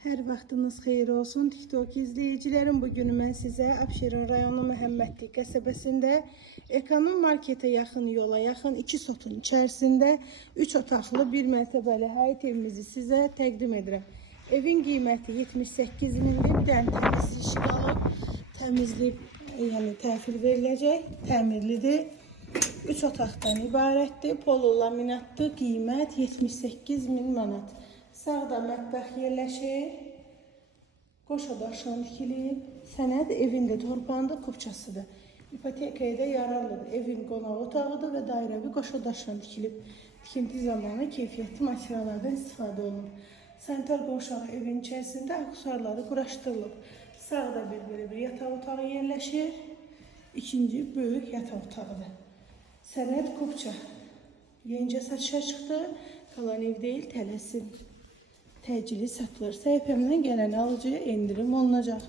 Hər vaxtınız xeyir olsun TikTok izləyicilərim. Bugün mən sizə Abşeron rayonu Məhəmmədli qəsəbəsində ekonom marketə yaxın, yola yaxın 2 sotun içərisində 3 otaqlı 1 mərtəbəli həyət evimizi sizə təqdim edirəm. Evin qiyməti 78 mindir. Bir dənə təmiz işi qalıb, təmizlik, yəni təhvil veriləcək, təmirlidir. 3 otaqdan ibarətdir, polo laminatdır, qiymət 78 min manat. Sağda mətbəx yerləşir, qoşa daşan tikilib, sənəd evində torpağında kupçasıdır. İpotekaya da yararlıdır. Evin qonaq otağıdır və dairəvi qoşa daşan tikilib. Tikinti zamanı keyfiyyətli materiallardan istifadə olunur. Sanitar qonşağı evin içərisində aksesuarları quraşdırılıb. Sağda bir yataq otağı yerləşir, ikinci böyük yataq otağıdır. Sənəd kupça. Yenicə satışa çıxdı, qalan ev deyil, tələsin. Təcili satılır. Səhifəmdən gələn alıcıya endirim olunacaq.